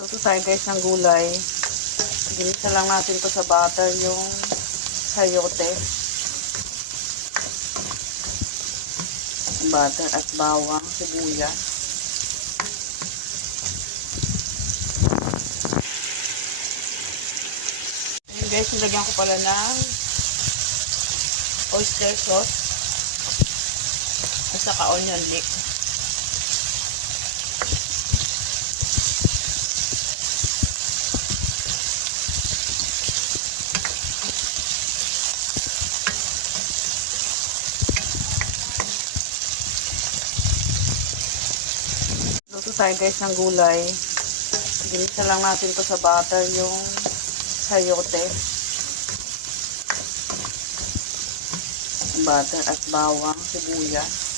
Luto tayo guys ng gulay. Ginisa lang natin to sa butter yung sayote. Butter at bawang, sibuyas. Ayan guys, nilagyan ko pala ng oyster sauce at saka onion leek. Luto tayo guys ng gulay. Ginisa lang natin to sa butter yung sayote. Butter at bawang, sibuyas.